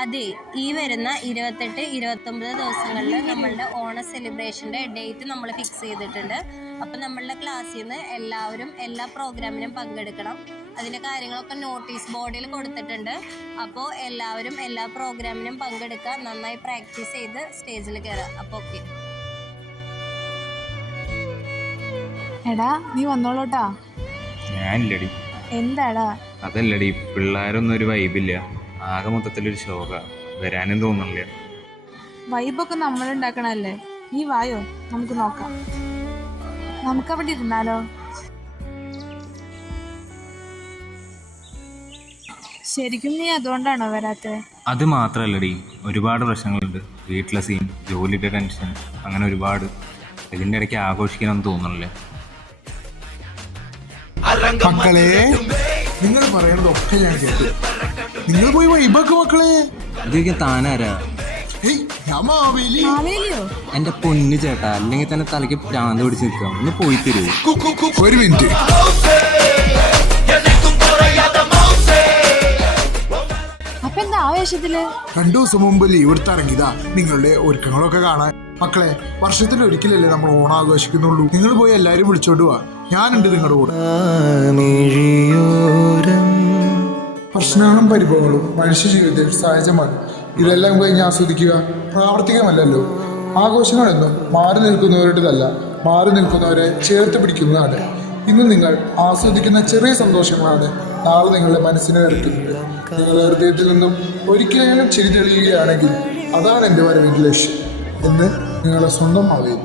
അതെ, ഈ വരുന്ന 28, 29 ദിവസങ്ങളിൽ നമ്മളുടെ ഓണ സെലിബ്രേഷൻ്റെ ഡേറ്റ് നമ്മൾ ഫിക്സ് ചെയ്തിട്ടുണ്ട്. അപ്പം നമ്മളുടെ ക്ലാസ്സിൽ നിന്ന് എല്ലാവരും എല്ലാ പ്രോഗ്രാമിനും പങ്കെടുക്കണം. അതിൻ്റെ കാര്യങ്ങളൊക്കെ നോട്ടീസ് ബോർഡിൽ കൊടുത്തിട്ടുണ്ട്. അപ്പോൾ എല്ലാവരും എല്ലാ പ്രോഗ്രാമിനും പങ്കെടുക്കുക, നന്നായി പ്രാക്ടീസ് ചെയ്ത് സ്റ്റേജിൽ കയറുക. അപ്പോൾ ഓക്കെ. എടാ നീ വന്നോളൂട്ടാ. ഞാനില്ലടി. എന്താടാ? അതല്ലടി, പിള്ളേരൊന്നും ഒരു വൈബില്ല, ആകെ മൊത്തത്തിലൊരു ശോക, വരാനും തോന്നുന്നില്ല. വൈബൊക്കെ നമ്മളുണ്ടാക്കണല്ലേ, നീ വായോ, നമുക്ക് നോക്കാം. നമുക്കവിടെ ഇരുന്നാലോ? ശരിക്കും നീ അതുകൊണ്ടാണോ വരാത്തത്? അത് മാത്രല്ലടി, ഒരുപാട് പ്രശ്നങ്ങളുണ്ട്. വീട്ടിലെ സീൻ, ജോലിയുടെ ടെൻഷൻ, അങ്ങനെ ഒരുപാട്. ഇതിൻ്റെ ഇടയ്ക്ക് ആഘോഷിക്കാനൊന്നും തോന്നുന്നില്ല. മക്കളെ, നിങ്ങൾ പറയണതൊക്കെ ഞാൻ കേട്ടു. നിങ്ങൾ പോയി വൈബാക്ക് മക്കളെ. ഇതൊക്കെ താനാരാ? മാവേലിയോ? എന്റെ പൊന്നു ചേട്ടാ, അല്ലെങ്കിൽ തന്നെ തലയ്ക്ക് പ്രാന്ത് പിടിച്ച് നിൽക്കാം. ഒന്ന് പോയി തരൂ. ഒരു മിനിറ്റ്. അപ്പൊ എന്താ ആവേശത്തില്? 2 ദിവസം മുമ്പ് ലീവ് എടുത്തിറങ്ങിയതാ നിങ്ങളുടെ ഒരുക്കങ്ങളൊക്കെ കാണാൻ. മക്കളെ, വർഷത്തിൽ ഒരിക്കലല്ലേ നമ്മൾ ഓണം ആഘോഷിക്കുന്നുള്ളൂ. നിങ്ങൾ പോയി എല്ലാരും വിളിച്ചോണ്ട് പോവാ, ഞാനുണ്ട് നിങ്ങളുടെ കൂടെ. പ്രശ്നങ്ങളും പരിഭവങ്ങളും മനുഷ്യ ജീവിതത്തിൽ സഹജമാണ്. ഇതെല്ലാം കഴിഞ്ഞ് ആസ്വദിക്കുക പ്രാവർത്തികമല്ലല്ലോ. ആഘോഷങ്ങളെന്നും മാറി നിൽക്കുന്നവരുടേതല്ല, മാറി നിൽക്കുന്നവരെ ചേർത്ത് പിടിക്കുന്നതാണ്. ഇന്ന് നിങ്ങൾ ആസ്വദിക്കുന്ന ചെറിയ സന്തോഷങ്ങളാണ് നാളെ നിങ്ങളുടെ മനസ്സിനെ നിറയ്ക്കുന്നത്. നിങ്ങളുടെ ഹൃദയത്തിൽ നിന്നും ഒരിക്കലെങ്കിലും ചിരി തെളിയുകയാണെങ്കിൽ അതാണ് എൻ്റെ വരവിൻ്റെ ലക്ഷ്യം എന്ന് നിങ്ങളുടെ സ്വന്തം മാവേലി.